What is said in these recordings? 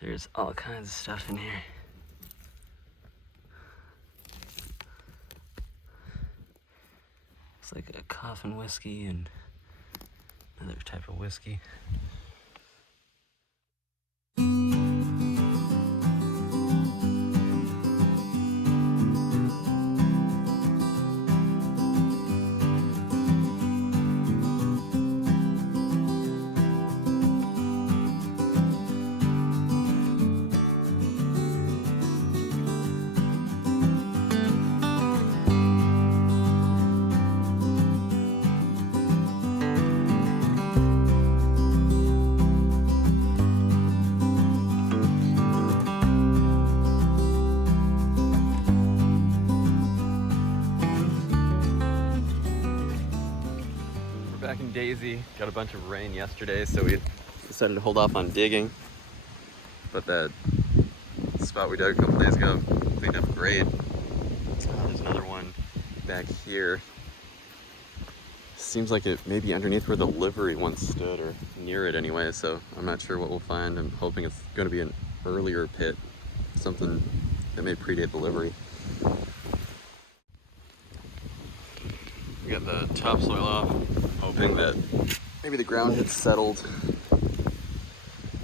There's all kinds of stuff in here. It's like a coffin whiskey and another type of whiskey. Back in Dazey, got a bunch of rain yesterday, so we decided to hold off on digging. But that spot we dug a couple days ago cleaned up great. There's another one back here. Seems like it may be underneath where the livery once stood, or near it anyway, so I'm not sure what we'll find. I'm hoping it's going to be an earlier pit, something that may predate the livery. We got the topsoil off, hoping that maybe the ground had settled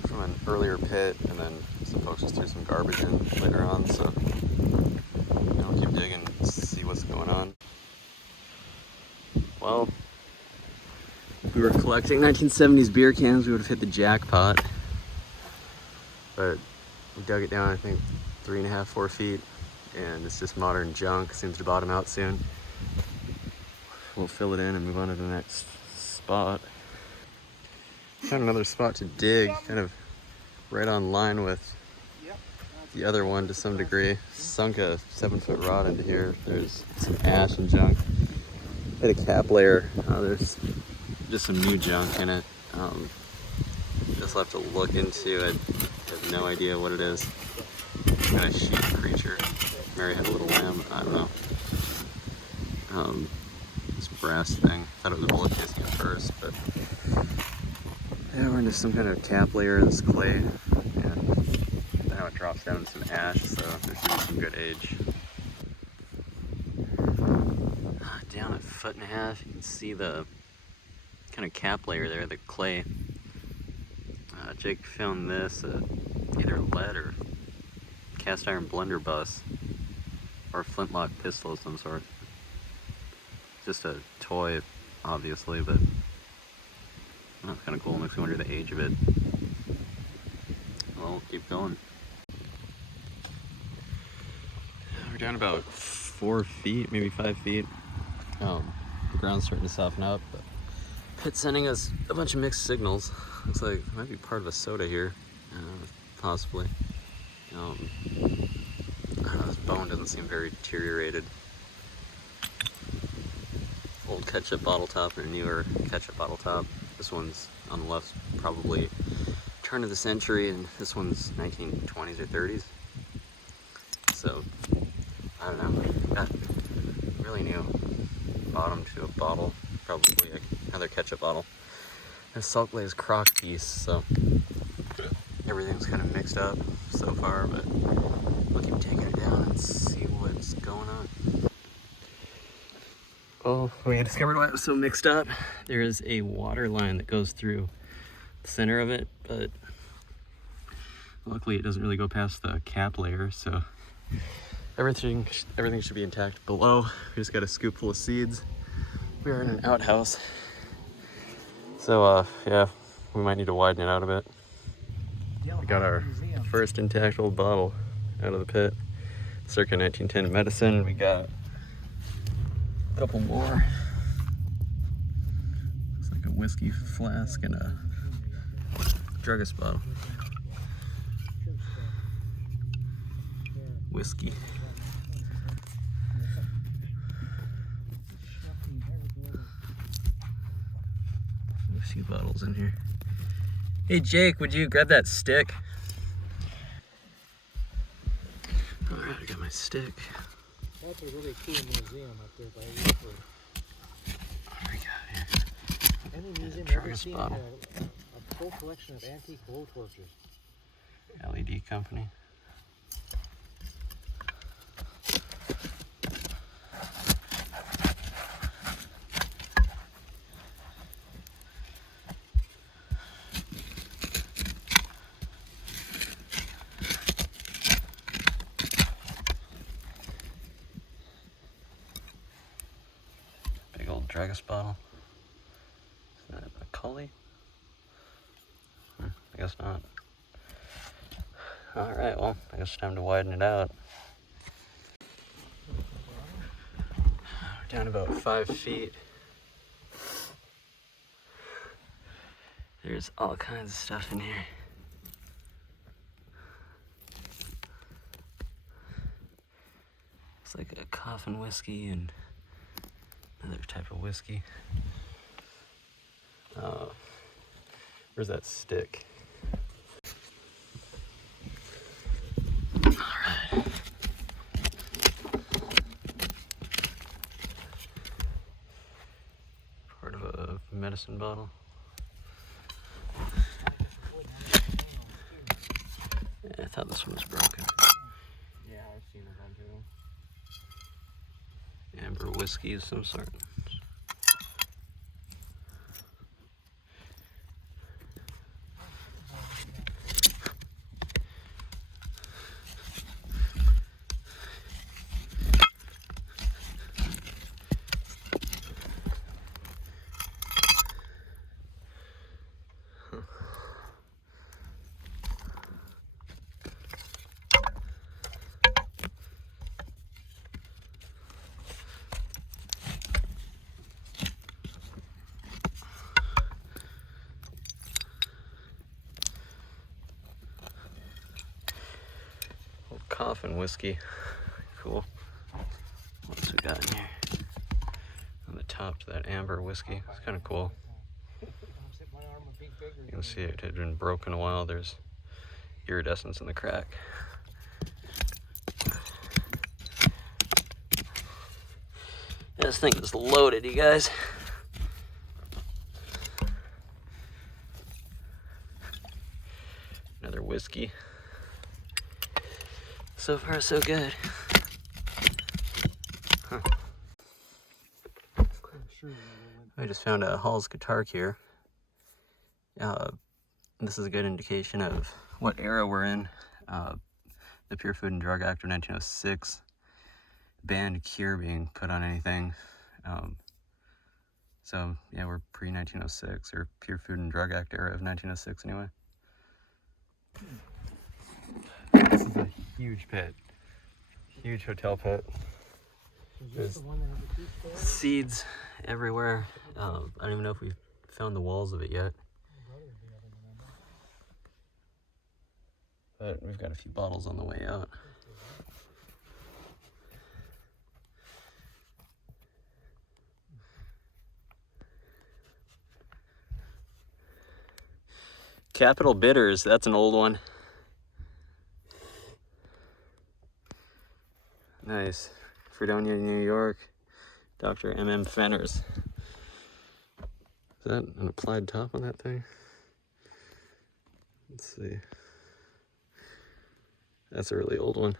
from an earlier pit, and then some folks just threw some garbage in later on, so I'll keep digging and see what's going on. Well, if we were collecting 1970s beer cans, we would have hit the jackpot, but we dug it down, I think 3.5, 4 feet, and it's just modern junk. Seems to bottom out soon. We'll fill it in and move on to the next spot. Found another spot to dig, kind of right on line with the other one to some degree. Sunk a 7-foot rod into here. There's some ash and junk. Hit a cap layer. There's just some new junk in it. Just have to look into it. I have no idea what it is. Some kind of sheep creature. Mary had a little lamb. I don't know. This brass thing. Thought it was a bullet casing at first, but yeah, we're into some kind of cap layer of this clay, and now it drops down into some ash, so there should be some good age. Down 1.5 foot, you can see the kind of cap layer there, the clay. Jake found this either lead or cast iron blunderbuss, or a flintlock pistol of some sort. Just a toy, obviously, but that's kind of cool. Makes me wonder the age of it. Well, we'll keep going. We're down about 4 feet, maybe 5 feet. The ground's starting to soften up, but pit's sending us a bunch of mixed signals. Looks like it might be part of a soda here, possibly. I don't know, this bone doesn't seem very deteriorated. Old ketchup bottle top and a newer ketchup bottle top. This one's on the left, probably turn of the century, and this one's 1920s or 30s. So, I don't know. Got really new bottom to a bottle, probably another ketchup bottle. A salt glazed crock piece, so everything's kind of mixed up so far, but we'll keep taking it down and see what's going on. Oh, we discovered why it was so mixed up. There is a water line that goes through the center of it, but luckily it doesn't really go past the cap layer, so everything should be intact below. We just got a scoop full of seeds. We are in an outhouse, so yeah, we might need to widen it out a bit. We got our first intact old bottle out of the pit, circa 1910 medicine. We got a couple more. Looks like a whiskey flask and a druggist bottle. Whiskey. A few bottles in here. Hey Jake, would you grab that stick? Alright, I got my stick. That's a really cool museum up there by Woodford. What do we got here? Any museum ever seen a full collection of antique blow torches? LED company. Big old Dragus bottle. Is that a Cully? I guess not. Alright, well, I guess it's time to widen it out. We're down about 5 feet. There's all kinds of stuff in here. It's like a coffin whiskey and another type of whiskey. Where's that stick? Alright. Part of a medicine bottle. Yeah, I thought this one was broken. Yeah, I've seen a bunch of them. Amber whiskey of some sort. Coffin whiskey. Cool. What else we got in here? On the top to that amber whiskey. It's kind of cool. You can see it had been broken a while. There's iridescence in the crack. This thing is loaded, you guys. Another whiskey. So far, so good. Huh. I just found a Hall's guitar here. This is a good indication of what era we're in. The Pure Food and Drug Act of 1906 banned cure being put on anything. So yeah, we're pre-1906, or Pure Food and Drug Act era of 1906 anyway. This is a huge pit. Huge hotel pit. There's seeds everywhere. I don't even know if we've found the walls of it yet. But we've got a few bottles on the way out. Capital Bitters, that's an old one. Nice. Fredonia, New York. Dr. M.M. Fenners. Is that an applied top on that thing? Let's see. That's a really old one.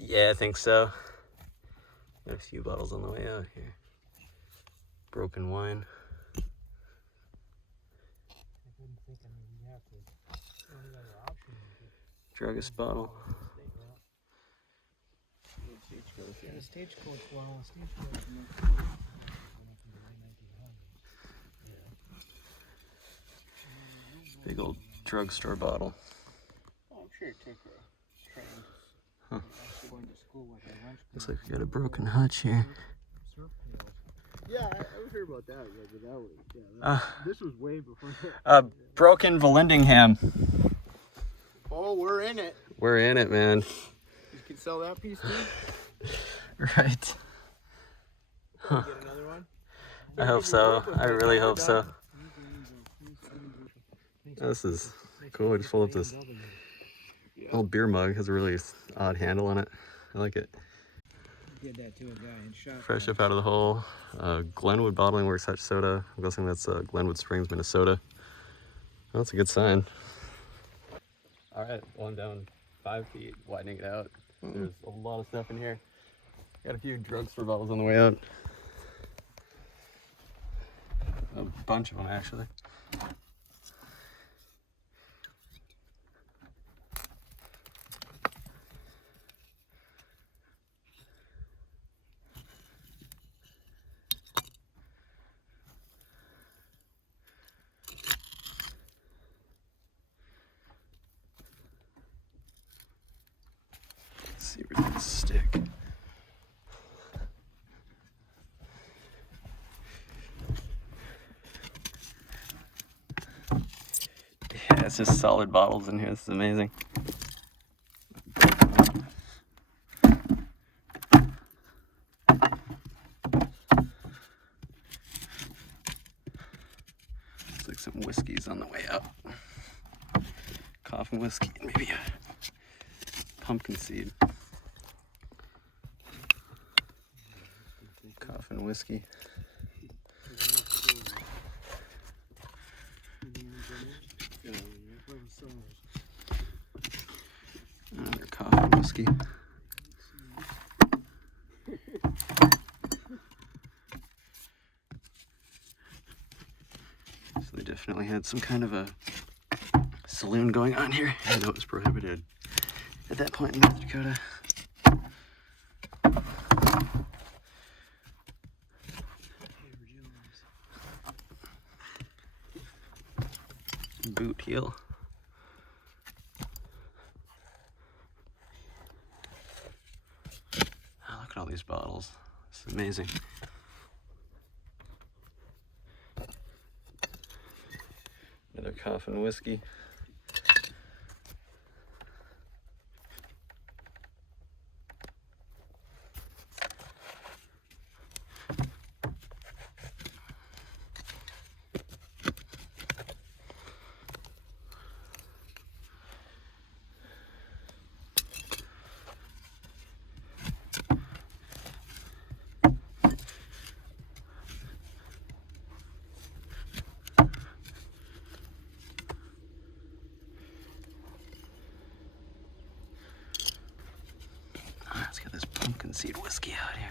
Yeah, I think so. Got a few bottles on the way out here. Broken wine. Druggist bottle. Yeah, stagecoach. Wow, stagecoach. Big old drugstore bottle. Oh, I'm sure it took a train. Huh. Going to school with her lunch. Looks like we got a broken hutch here. Yeah, I heard about that. But that was, this was way before that. Broken Valindingham. Oh, we're in it. We're in it, man. You can sell that piece too? Right. Huh. Get another one? I hope so. I really hope so. This is cool. I just pulled up this old beer mug. It has a really odd handle on it. I like it. Get that to a guy and shot. Fresh up out of the hole. Glenwood Bottling Works Hutch Soda. I'm guessing that's Glenwood Springs, Minnesota. Well, that's a good sign. All right, well, I'm down 5 feet, widening it out. There's a lot of stuff in here. Got a few drugstore bottles on the way out. A bunch of them, actually. Let's see where these stick. Yeah, it's just solid bottles in here. This is amazing. Looks like some whiskeys on the way out. Coffin whiskey and maybe a pumpkin seed. Coffin whiskey. Another coffin whiskey. So they definitely had some kind of a saloon going on here. I know it was prohibited at that point in North Dakota. Boot heel. Oh, look at all these bottles. It's amazing. Another coffin whiskey. Let's get this pumpkin seed whiskey out here.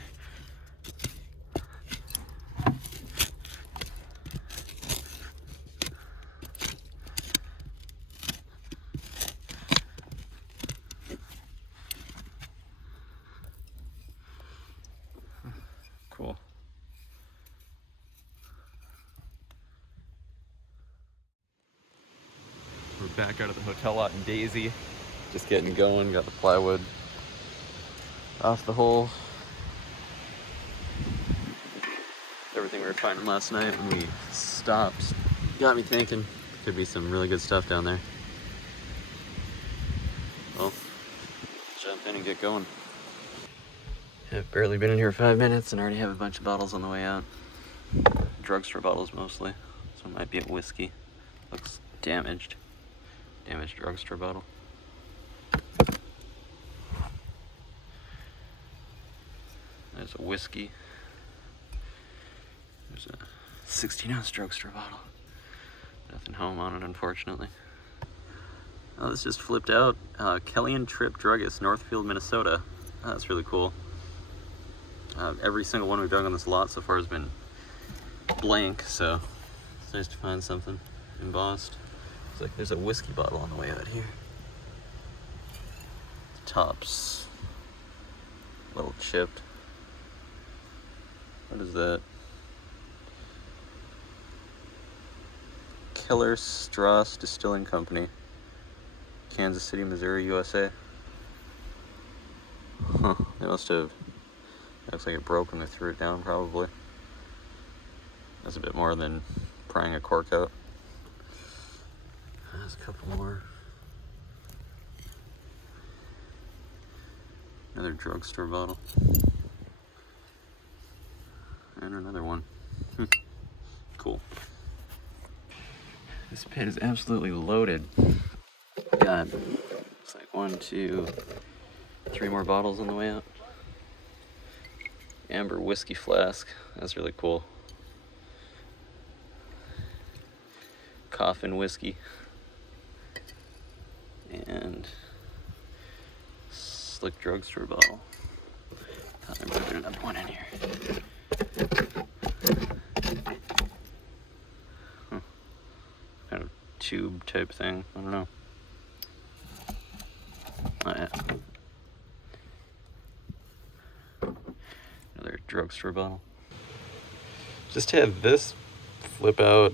Cool. We're back out of the hotel lot in Dazey. Just getting going, got the plywood off the hole. Everything we were finding last night when we stopped got me thinking could be some really good stuff down there. Well, jump in and get going. I've barely been in here 5 minutes and already have a bunch of bottles on the way out. Drugstore bottles mostly, so it might be a whiskey. Looks damaged. Damaged drugstore bottle. There's a whiskey. There's a 16-ounce drugstore bottle. Nothing home on it, unfortunately. Oh, this just flipped out. Kellyan Tripp Druggist, Northfield, Minnesota. Oh, that's really cool. Every single one we've dug on this lot so far has been blank, so it's nice to find something embossed. It's like there's a whiskey bottle on the way out here. The top's a little chipped. What is that? Keller Strauss Distilling Company, Kansas City, Missouri, USA. Huh, they must have, looks like it broke when they threw it down, probably. That's a bit more than prying a cork out. There's a couple more. Another drugstore bottle. And another one. Cool. This pit is absolutely loaded. Got, it's like 1, 2, 3 more bottles on the way out. Amber whiskey flask. That's really cool. coffin whiskey. And slick drugstore bottle. Thought there might have been another one in here. Kind of tube type thing. I don't know. Oh, yeah. Another drugstore bottle. Just had this flip out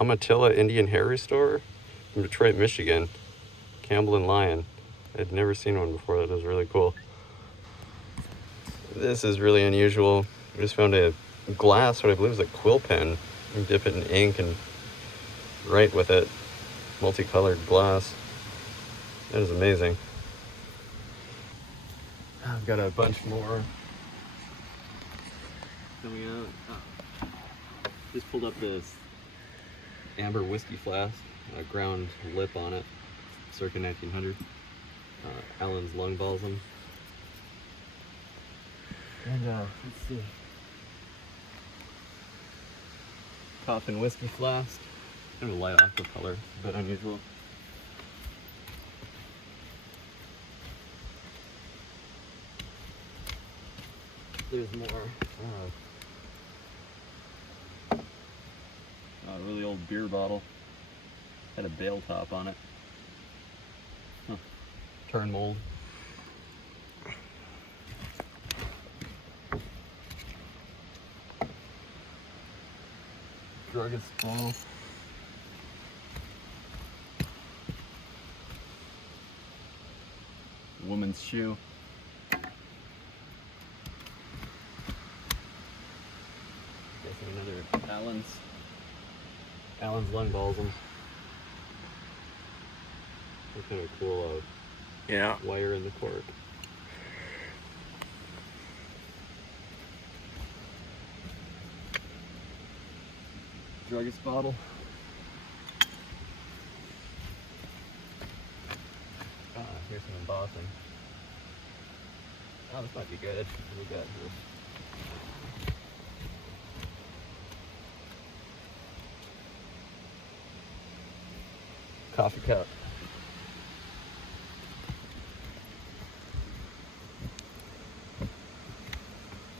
Amatilla Indian Hair Restorer from Detroit, Michigan. Campbell and Lyon. I'd never seen one before. That was really cool. This is really unusual. I just found a glass, what I believe is a quill pen. You dip it in ink and write with it. Multicolored glass. That is amazing. I've got a bunch more coming out. Just pulled up this amber whiskey flask, a ground lip on it, circa 1900. Allen's lung balsam. And let's see. Coffin whiskey flask. Kind of a light aqua color, a bit unusual. There's more. A really old beer bottle. Had a bale top on it. Huh. Turn mold. Druggist bottle. Woman's shoe. Guessing another Allen's lung balsam. That's kind of cool. Yeah. Wire in the cork. Druggist bottle. Here's some embossing. Oh, this might be good. What do we got here? Coffee cup.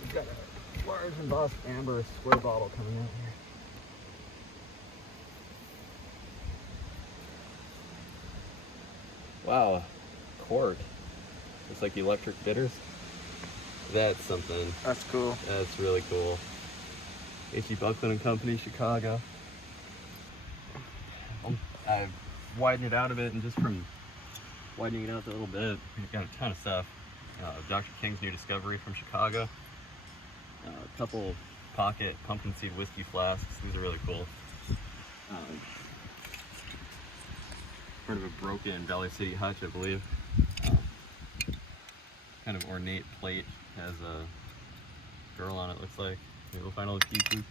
We've got a large embossed amber square bottle coming out here. Wow, cork. Looks like electric bitters. That's something. That's cool. That's really cool. H.E. Buckland and Company, Chicago. I've widened it out a bit, and just from widening it out a little bit, we've got a ton of stuff. Dr. King's New Discovery from Chicago. A couple pocket pumpkin seed whiskey flasks. These are really cool. Part of a broken Valley City hutch, I believe. Kind of ornate plate, has a girl on it, looks like. Maybe we'll find all the pieces.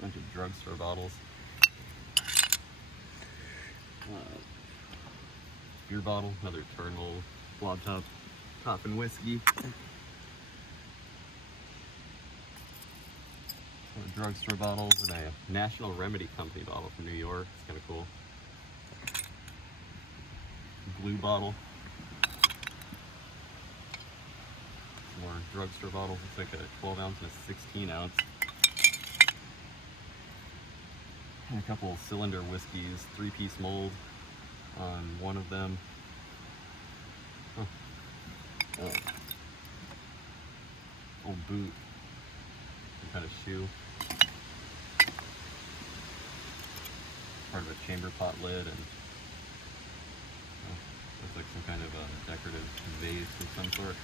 Bunch of drugstore bottles. Beer bottle, another Turnbull blob top, coffin whiskey. Drugstore bottles and a National Remedy Company bottle from New York. It's kind of cool. Glue bottle. Some more drugstore bottles. Looks like a 12 ounce and a 16 ounce. And a couple cylinder whiskeys, 3-piece mold on one of them. Huh. Old boot. Some kind of shoe. Part of a chamber pot lid, and looks like some kind of a decorative vase of some sort.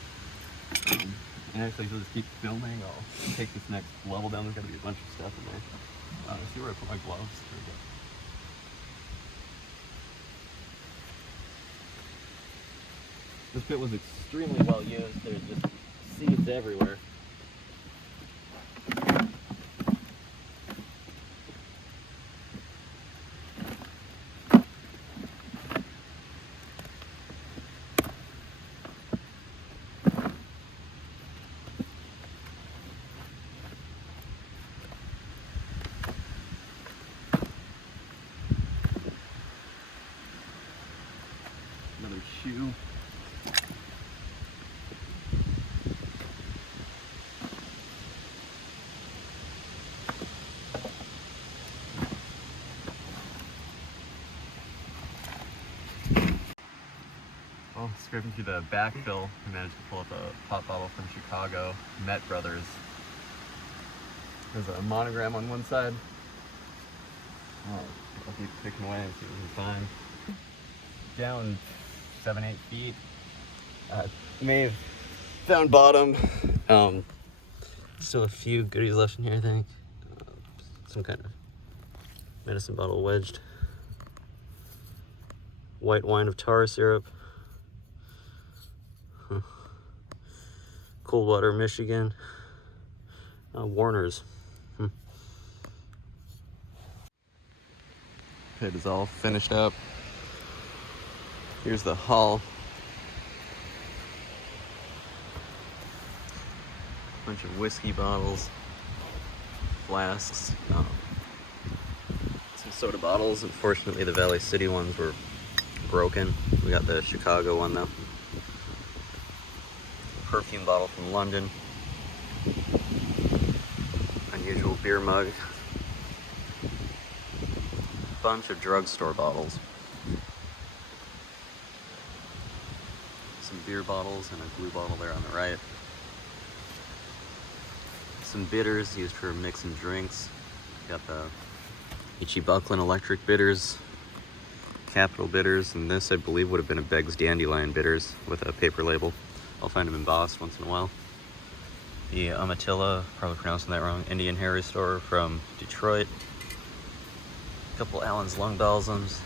And actually, if you'll just keep filming, I'll take this next level down. There's got to be a bunch of stuff in there. Let's see where I put my gloves. There we go. This pit was extremely well used. There's just seeds everywhere. scraping through the backfill, we managed to pull up a pop bottle from Chicago, Met Brothers. There's a monogram on one side. Oh, I'll keep picking away and see what we can find. Down 7-8 feet. May have found bottom. Still a few goodies left in here, I think. Some kind of medicine bottle wedged. White wine of tar syrup. Coldwater, Michigan. Warner's. It is all finished up. Here's the hull. Bunch of whiskey bottles, flasks, some soda bottles. Unfortunately, the Valley City ones were broken. We got the Chicago one though. Perfume bottle from London. Unusual beer mug. Bunch of drugstore bottles. Some beer bottles and a glue bottle there on the right. Some bitters used for mixing drinks. Got the Itchy Buckland electric bitters, Capital bitters, and this I believe would have been a Begg's Dandelion bitters with a paper label. I'll find them embossed once in a while. The Umatilla, probably pronouncing that wrong, Indian Hair Restorer from Detroit. A couple Allen's lung balsams.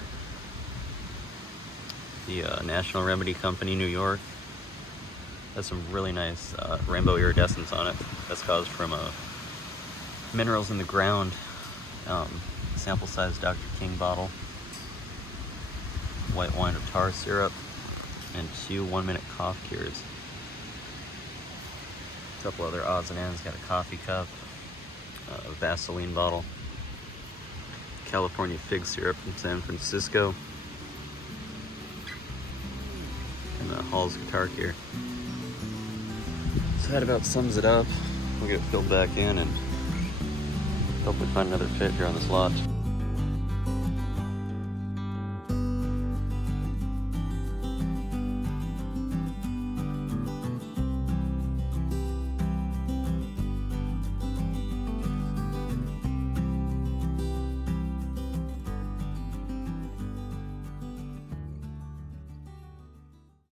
The National Remedy Company, New York. Has some really nice rainbow iridescence on it. That's caused from minerals in the ground. Sample size Dr. King bottle. White wine of tar syrup. And 2 1-minute cough cures. A couple other odds and ends. Got a coffee cup. A Vaseline bottle. California fig syrup from San Francisco. And the Hall's guitar gear. So that about sums it up. We'll get it filled back in and hopefully find another fit here on this lot.